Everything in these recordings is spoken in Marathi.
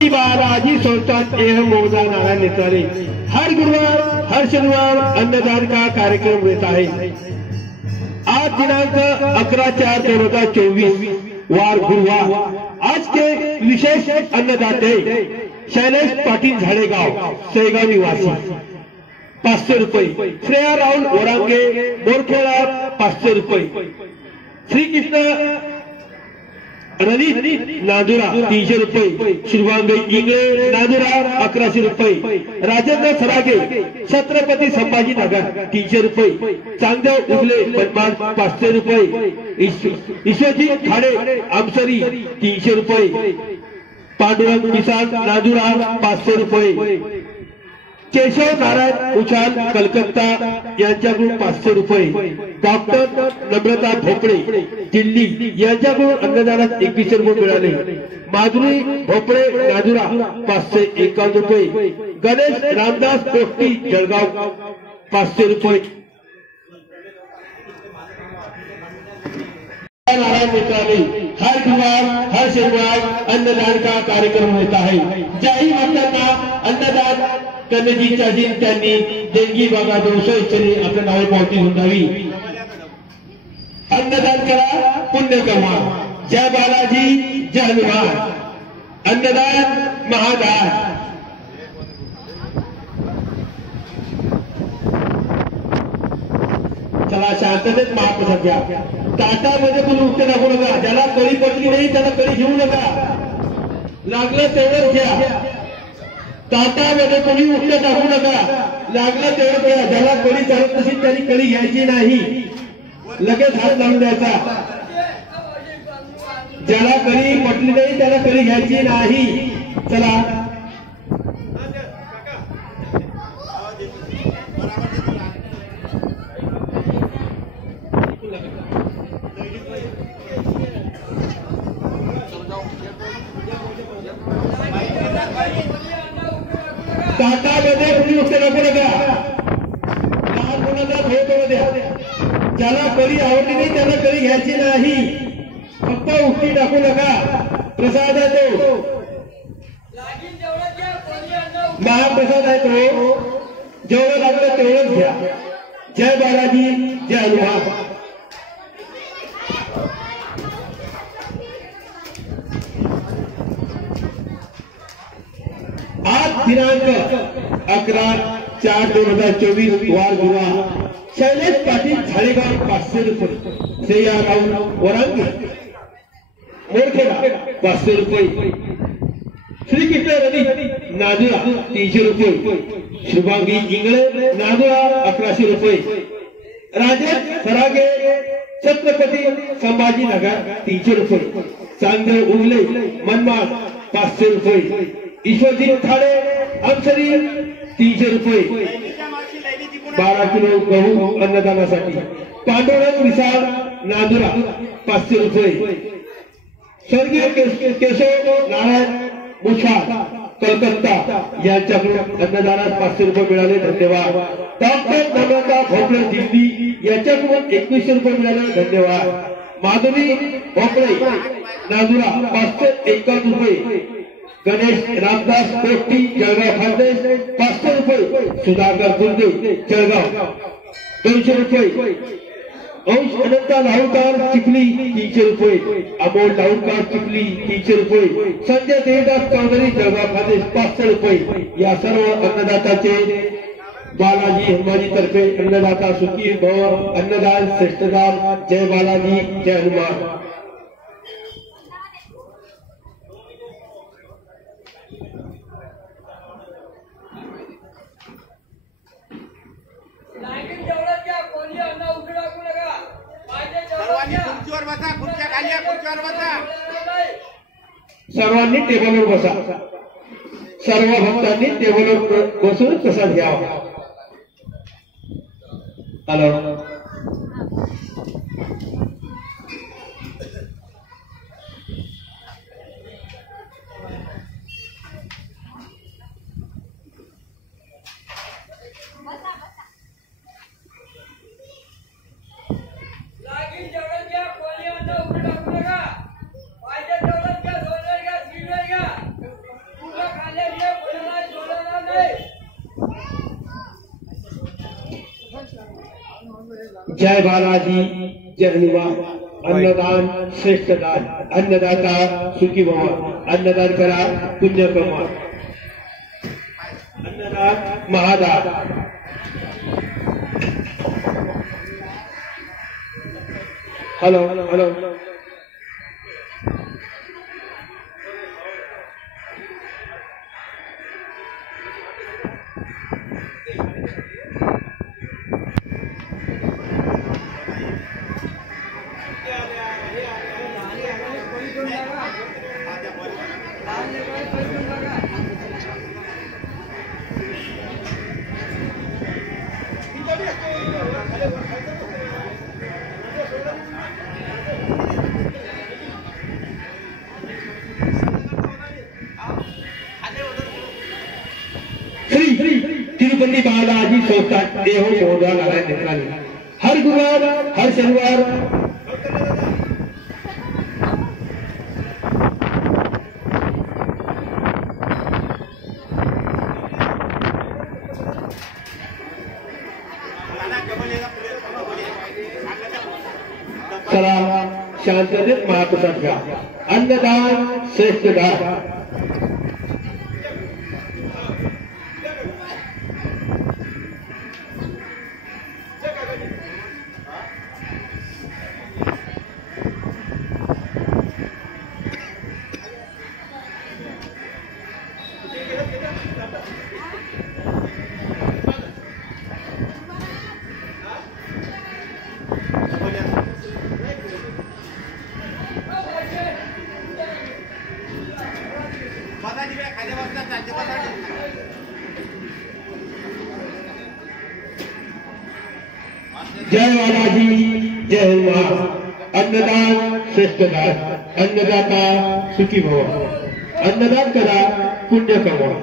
बालाजी संस्थान एह मौजा नारायण नेत्रालय हर गुरुवार हर शनिवार अन्नदान का कार्यक्रम रहता है। आज दिनांक 11/4/2024 वार गुरुवार। आज के विशेष अन्नदाते शैलेश पाटील झाडेगाव सेगाव निवासी 500 रुपये, श्रेया राहुल वरांगे बोरखेडा 500 रुपये, श्रीकृष्ण रणजित नांदुरा 300 रुपये, शिवांगी इंगळे नांदुरा 1100 रुपये, राजेंद्र सरागे छत्रपती संभाजीनगर 300 रुपये, चांगदेव उगले मनमाड 500 रुपये, ईश्वरजीत खाडे आमसरी 300 रुपये, पांडुरंग किसान नांदुरा 500 रुपये, केशव नारायण उछाल कलकत्ता यांच्याकडून 500 रुपये, डॉक्टर नम्रता भोपळे दिल्ली यांच्याकडून अन्नदानात 2100 रुपये मिळाले, माधुरी भोपळे नांदुरा 551 रुपये, गणेश रामदास कोष्टी जळगाव 500 रुपये। नारायण नेत्रालय हर गुरुवार हर शनिवार अन्नदान का कार्यक्रम होता है। ज्याही भक्तांना अन्नदान करण्याची इच्छा असेल त्यांनी देणगी बघा 200 इच्छेने आपल्या नावे पावती नोंदवावी। अन्नदान करा पुण्य कमवा। जय बालाजी जय हनुमान। अन्नदान महादान। चला शांततेत महाप्रसाद घ्या। ताटामध्ये कोणी उठते टाकू नका। ज्याला कळी पटली नाही त्याला कळी घेऊ नका, लागलं तेवढंच घ्या। ताटामध्ये कोणी उठते टाकू नका, लागलं तेवढं घ्या। ज्याला कळी चालत नसेल त्यांनी कळी घ्यायची नाही, लगेच हात लावून द्यायचा। ज्याला कळी पटली नाही त्याला कळी घ्यायची नाही। चला ताटामध्ये कोणी उठते टाकू नका, लहान मुलांना थोडं द्या। ज्याला कळी आवडली नाही त्याला कळी घ्यायची नाही, फक्त उठती टाकू नका। प्रसाद आहे तो महाप्रसाद आहे तो, जेवढं लागलं तेवढंच घ्या। जय बालाजी जय हनुमान। आज दिनांक 11/4/2024 वार गुरुवार। शैलेश पाटील झाडेगाव 500 रुपये, श्रेया राहुल वरांगे बोरखेडा 500 रुपये, श्रीकृष्ण रणजित नांदुरा 300 रुपये, शुभांगी इंगळे नांदुरा 1100 रुपये, राजेश सरागे छत्रपती संभाजीनगर 300 रुपये, चांगदेव उगले मनमाड 500 रुपये, ईश्वरजीत खाडे आमसरी 300 रुपये, 12 किलो गहू अन्नदानासाठी, पांडुरंग विशाल नांदुरा 500 रुपये, स्वर्गीय केशव नारायण उछाल कलकत्ता यांच्याकडून अन्नदानात 500 रुपये मिळाले, धन्यवाद। डॉक्टर नम्रता भोपळे दिल्ली यांच्याकडून 2100 रुपये मिळाले, धन्यवाद। माधुरी भोपळे नांदुरा 551 रुपये, गणेश रामदास कोष्टी जळगाव खानदेश 500 रुपये, सुधाकर गुंडे जळगाव 200 रुपये, अंश अनंता लाहुकार चिखली 300 रुपये, अमोल लाहुकार चिखली 300 रुपये, संजय देवदास चौधरी जळगाव खानदेश 500 रुपये। या सर्व अन्नदाताचे बालाजी हनुमानी तर्फे अन्नदाता सुखी भव, अन्नदान श्रेष्ठदान। जय बालाजी जय हनुमान। सर्वांनी टेबलवर बसा। सर्व भक्तांनी टेबलवर बसून प्रसाद घ्यावा। हॅलो जय बालाजी जय हनुमान. अन्नदान श्रेष्ठ दान. अन्नदाता सुखी भवा. अन्नदान करा पुण्य कमा. अन्नदान महादान. Hello hello. तिरुपति बालाजी संस्थान देहो मोदा नारायण निकाली. हर गुरुवार हर शनिवार चला शांततेत महाप्रसाद घ्या. अन्नदान श्रेष्ठ दान. जय बालाजी जय हनुमान. अन्नदान श्रेष्ठ दान. अन्नदाता सुखी भव. अन्नदान करा पुण्य कमवा.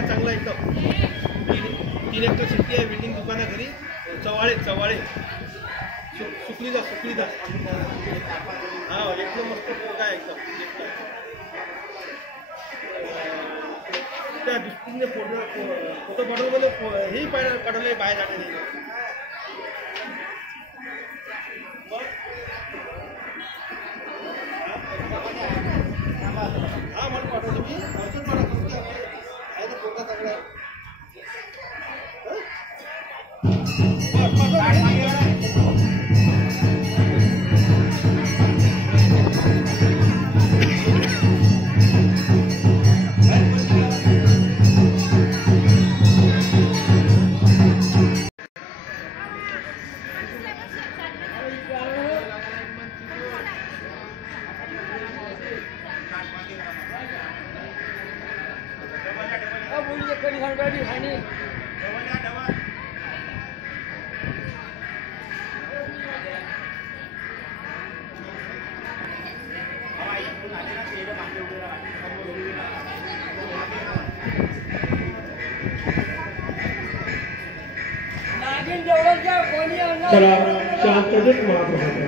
चांगला एकदम 3 एकर शेती आहे. बिल्डिंग दुकाना घरी चवाळे सुकलीदास हा एकदम मस्त पोरगा एकदम. त्या दृष्टीने फोटो पाठवले हेही पाठवले बाहेर जाणे हा मला पाठवलं मी अर्जंट मला कसं आहे तर फोटो चांगला चला शांततेत महाप्रसाद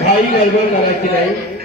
भाई गडबड करायची नाही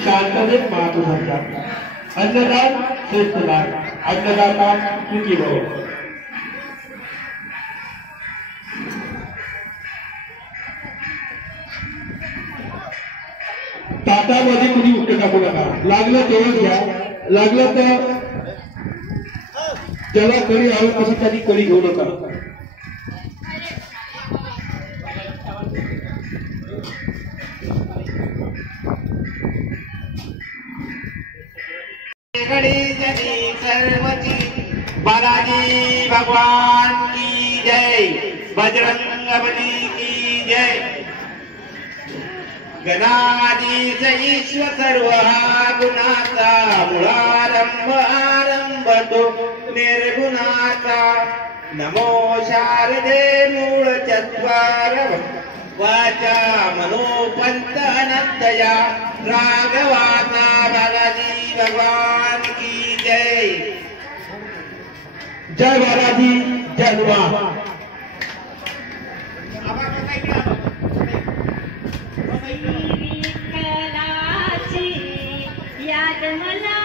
शांततेत महाप्रसाद अन्नदान श्रेष्ठ दान अन्नदाता सुखी भव ताटामध्ये कुणी उलट टाकू नका लागलं तेवढं घ्या लागलं तर ज्याला कळी हवं तशी त्यांनी कळी घेऊ नका बालाजी भगवान की जय बजरंगबली की जय गणाधीश ईश्वर सर्व गुणाचा मूळारंभ आरंभ तो निर्गुणाचा नमो शारदे मूळ चत्वार वाचा मनोपंत अनंतया राघवाना बालाजी भगवान की जय जय बालाजी जय हनुमान याद मला